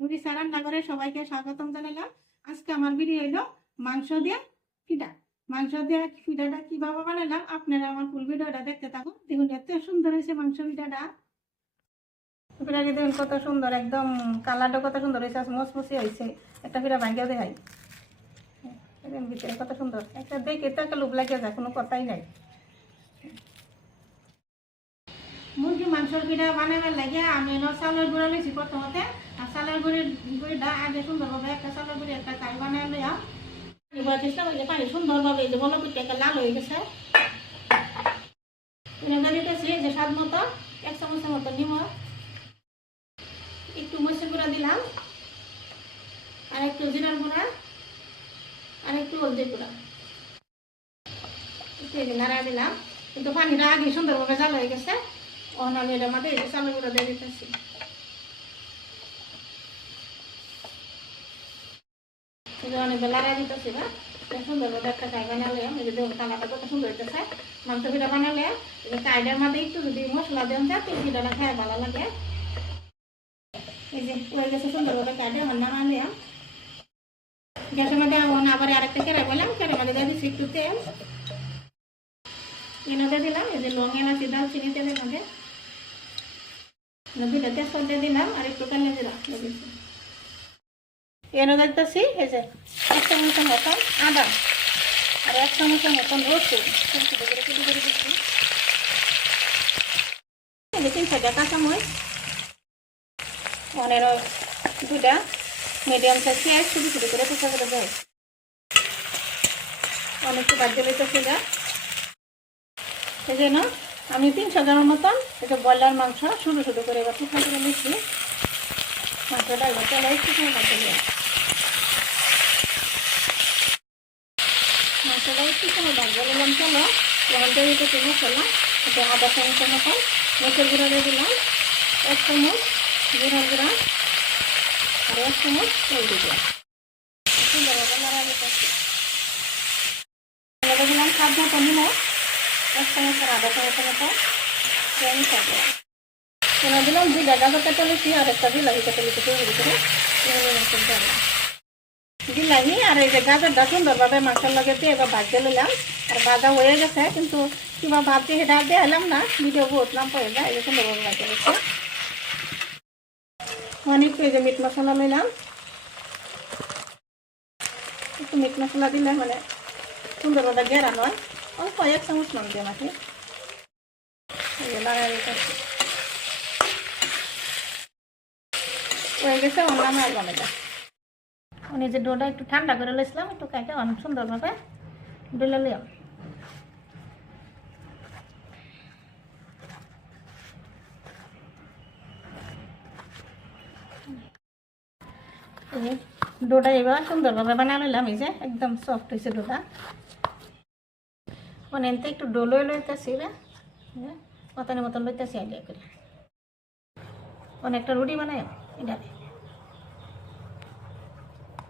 উড়িষ্যা রান্নাঘরে সবাইকে স্বাগতম জানালাম। আজকে আমার ভিডিও হলো মাংস দিয়ে পিঠা। মাংস দিয়ে পিঠাটা কিভাবে বানালাম আপনারা আমার ফুল ভিডিওটা দেখতে থাকুন। দেখুন এত সুন্দর হয়েছে মাংস পিঠাটা। পিঠাটি দেখুন কত সুন্দর, একদম কালারটা কত সুন্দর হয়েছে, মচমচি হয়েছে। একটা পিঠা ভাঙ্গিয়ে দেখাই, দেখুন ভিতরে কত সুন্দর, একটা দেখে তো একটা লোভ লাগিয়ে যায়, কোনো কথাই নাই। মুরগি মাংসের পিঠা বানাবার লাগে আমি চালের গুঁড়া লইছি প্রথমতে। আর চালের গুঁড়িটা আগে সুন্দরভাবে একটা চালের গুঁড়ি একটা কাই বানাই লইয়া চেষ্টা করলে পানি সুন্দরভাবে যে বলো পিঠা লাল হয়ে গেছে। দিতেছি যে স্বাদ মতো 1 চামচের মতো নিমখ, একটু মরিচের গুঁড়া দিলাম, আর একটু জিরার গুঁড়া, আর একটু হলদির গুঁড়া, একটু নাড়া দিলাম। কিন্তু পানিটা আগে সুন্দরভাবে জাল হয়ে গেছে। আমি এটার মধ্যে চালের গুঁড়া দিয়ে দিতেছি। অনেক বেলা দিতেছি না, সুন্দরভাবে একটা কাই বানালে দেখুন কালারটা কত সুন্দর হইতেছে। মাংস পিঠা বানালে কাইটার মধ্যে একটু যদি মশলা দেন যায় তো পিঠাটা খায় ভালো লাগে। এই যে হয়ে গেছে সুন্দরভাবে কাইটা আমার নামা নিলাম। গ্যাসের মধ্যে আবার আরেকটা কেড়ে বললাম, কেড়ে মধ্যে দিয়ে দিচ্ছি একটু তেল, এনে দিলাম। এই যে লং এলাচি দালচিনি তেলের মধ্যে দুইটা তেজপাতা দিয়ে দিলাম, আর একটু কালে দিলাম। এনে দিতেছি এই যে 1 চামচের মতন আদা, আর 1 চামচের মতন রসুন কুচি করে দিচ্ছি। 3-4টা কাঁচামরিচ, 2টা মিডিয়াম সাইজ পেঁয়াজ ছোটো ছোটো করে কুচা করে দেয়। অনেকটা বাজে লইতেছে যা। এই জন্য আমি 300 গ্রামের মতন এটা ব্রয়লার মাংস ছোটো ছোটো করে এবার কুচা করে নিচ্ছি। মাংসটা এবার তেলে একটু সময় বাজে মশলা একটু সময় বাজে নিলাম। চলো যখন তৈরিতে মশলা এটা আদা চামচের মতন মরিচের গুঁড়া দিয়ে দিলাম, 1 চামচ জিরার গুঁড়া, আর 1 চামচ হলদি দিলাম। সুন্দরভাবে নাড়া দিতেছি। দিলাম স্বাদ মতো নিমখ, 1 চামচ আর আধা চামচের মতো মিশা দিলাম। এনে দিলাম 2টা গাজর কেটে লিখি, আর একটা বিলাহি কেটে লিখি তৈরি করে বিলাহি। আর এই যে গাজরটা সুন্দরভাবে মাংসের লগে দিয়ে এবার ভাজতে নিলাম। আর ভাজা হয়ে গেছে, কিন্তু কিংবা ভাবছি সেটা দিয়ে এলাম না, ভিডিও বুঝলাম পরে যায়। এই যে সুন্দরভাবে ভাজতে গেছে। অনেক এই যে মিট মশলা নিলাম, একটু মিট মশলা দিলে মানে সুন্দরভাবে গেরা নয়। অল্প 1 চামচ নাম দিয়ে নাকি হয়ে গেছে। অনলাম আর বানাটা উনি যে ডোটা একটু ঠান্ডা করে লেছিলাম, একটু কাইটা অনেক সুন্দরভাবে ডলে নিলাম। ডোটা এবার সুন্দরভাবে বানানো নিলাম। এই যে একদম সফট হয়েছে ডোটা। অনেকটা একটু ডোলো লইতেছি রে, মতনের মতন লইতেছি আইডিয়া করে। অনেকটা রুটি বানাই এটা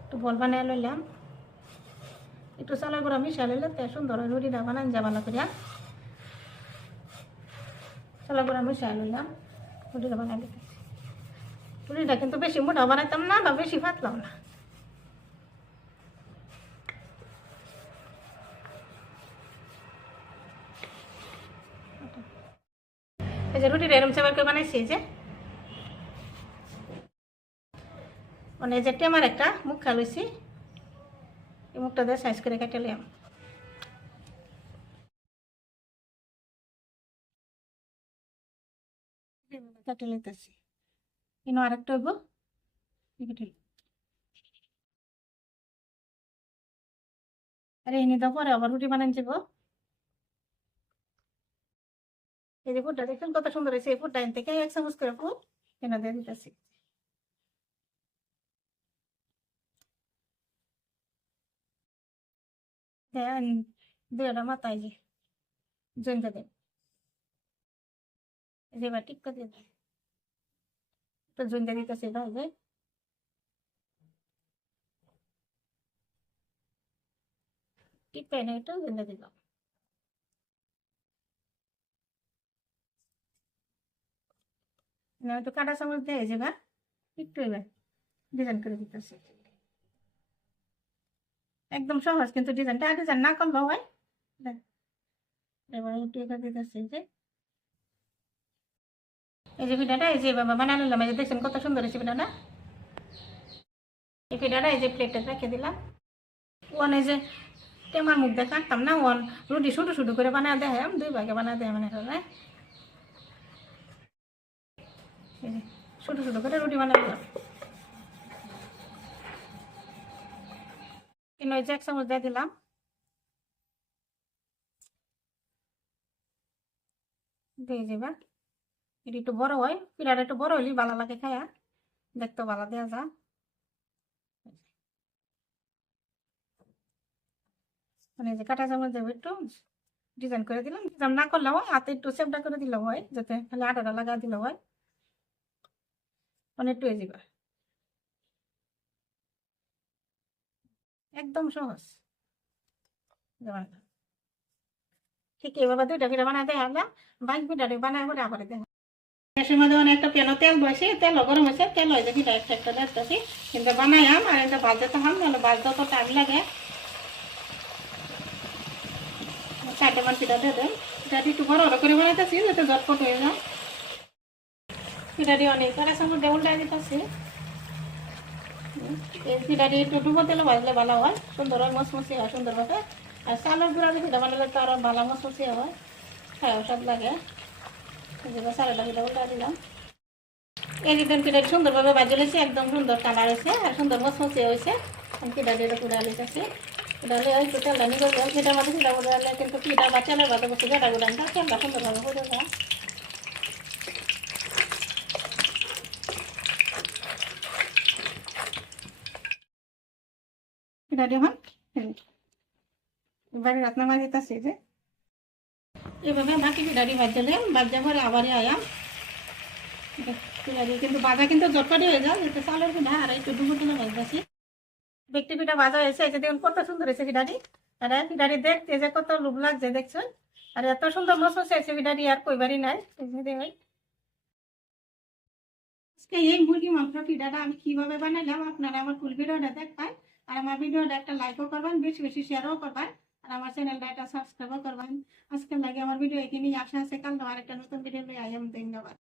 একটু বল বানিয়ে লইলাম। একটু চালের গুঁড়া মিশা লইলে তো সুন্দর রুটিটা বানান যা ভালো করিয়া। চালের গুঁড়া মিশা লইলাম, রুটিটা বানাই দিতেছি। রুটিটা কিন্তু বেশি মোটা বানাইতাম না বা বেশি পাতলাম না। এই যে রুটিটা এরম সেবার করে বানাইছি, যে মানে যে টেমার একটা মুখ খালুইছি, এই মুখটা দিয়ে সাইজ করে কেটে লিয়াম। কেটে লিতেছি, কিন্তু আরেকটা হইব কেটে। আর এই নিতে পরে আবার রুটি বানান যাব। এই যে ফুটটা দেখুন কত সুন্দর হয়েছে। এই ফুটটা এন থেকে 1 চামচ করে ফুট এনে দিয়ে দিতেছি। দেন 2টা মাথায় যে জয়েন্ট দেন, এবার টিপকা দিয়ে দেন, তো জয়েন্ট দিতেছি ভাবে। টিপকা এনে একটু জয়েন্ট দিলাম। একটু কাটা চামচ দিয়ে যাবে একটু এবার ডিজাইন করে দিতেছি। একদম সহজ, কিন্তু ডিজাইনটা ডিজাইন না করলেও হয়। দেখ, এবার একটু করে দিতেছি যে এই যে পিঠাটা এই যে বাবা বানানো নিলাম, এই যে দেখছেন কত সুন্দর হয়েছে পিঠাটা। এই পিঠাটা এই যে প্লেটে রেখে দিলাম। ওয়ান এই যে টেমার মধ্যে কাটতাম না, ওয়ান রুটি শুধু শুধু করে বানা দেয়, দুই ভাগে বানা দেয় মানে হয়। এই যে ছোটো ছোটো করে রুটি বানা দিলাম। কিন্তু ওই যে 1 চামচ দিয়ে দিলাম। দিয়ে যাবা এটি একটু বড় হয়, পিঠাটা একটু বড় হইলে ভালো লাগে খায়া, দেখতে ভালো দেওয়া যায়। মানে যে কাটা চামচ দেবো একটু ডিজাইন করে দিলাম। ডিজাইন না করলে হয়, হাতে একটু চেপটা করে দিলে হয়, যাতে খালি আটাটা লাগা দিলে হয়, মানে একটু যাবা। একদম সহজ। ঠিক এইভাবে দুইটা পিঠা বানাই দেয় না, বাইক পিঠাটা বানায় করে আবার দেয়। গ্যাসের মধ্যে একটা প্যানও তেল বসে, তেল গরম হয়েছে, তেল হয়েছে পিঠা একটা একটা দেখতেছি, কিন্তু বানাইলাম আর এটা ভাজতে তো হাম, নাহলে ভাজতে তো টাইম লাগে। 4টে মান পিঠা দিয়ে দেন, পিঠাটি একটু বড় বড় করে বানাইতেছি যাতে ঝটপট হয়ে যায়। পিঠাটি অনেক কাটা চামচ দিয়ে উল্টাই দিতেছি। এই পিঠাটি একটু ডুবো তেলে ভাজলে ভালো হয়, সুন্দর হয়, মচমচি হয় সুন্দরভাবে। আর চালের গুঁড়া দিয়ে পিঠা বানালে তো আরো ভালো মচমচি হয়, খাওয়া স্বাদ লাগে। চালেরটা পিঠা উল্টা দিলাম। এই যে পিঠাটি সুন্দরভাবে ভাজি লেছি, একদম সুন্দর কালার হয়েছে আর সুন্দর মচমচি হয়েছে। পিঠা দিয়ে পুরা লেছি, ডালে একটু তেলটা নিয়ে করবো, পিঠার মধ্যে পিঠা গুঁড়ালে কিন্তু পিঠা বা চালের ভাতে বসে বেটা গুঁড়ানটা তেলটা সুন্দরভাবে করে দেওয়া। পিঠাটি এখন এবারে রান্না মাছ দিতেছি যে এইভাবে বাকি পিঠাটি ভাজলে ভাজা পরে আবারই আয়াম পিঠাটি, কিন্তু ভাজা কিন্তু জটপাটি হয়ে যায়, যাতে চালের পিঠা আর একটু ডুবো তেলে ভাজতেছি। ব্যক্তি পিঠা ভাজা হয়েছে, এই যে দেখুন কত সুন্দর হয়েছে পিঠাটি। আর পিঠাটি দেখতে যে কত লোভ লাগছে দেখছেন, আর এত সুন্দর মচমচে হয়েছে পিঠাটি, আর কইবারই নাই। আজকে এই মুরগি মাংস পিঠাটা আমি কিভাবে বানাইলাম আপনারা আমার ফুল ভিডিওটা দেখবেন, আর আমার ভিডিওটা একটা লাইকও করবেন, বেশি বেশি শেয়ারও করবেন, আর আমার চ্যানেলটা একটা সাবস্ক্রাইবও করবেন। আজকের লাগে আমার ভিডিও এখানেই আশা আছে, কাল আরেকটা নতুন ভিডিও নিয়ে আই এম। ধন্যবাদ।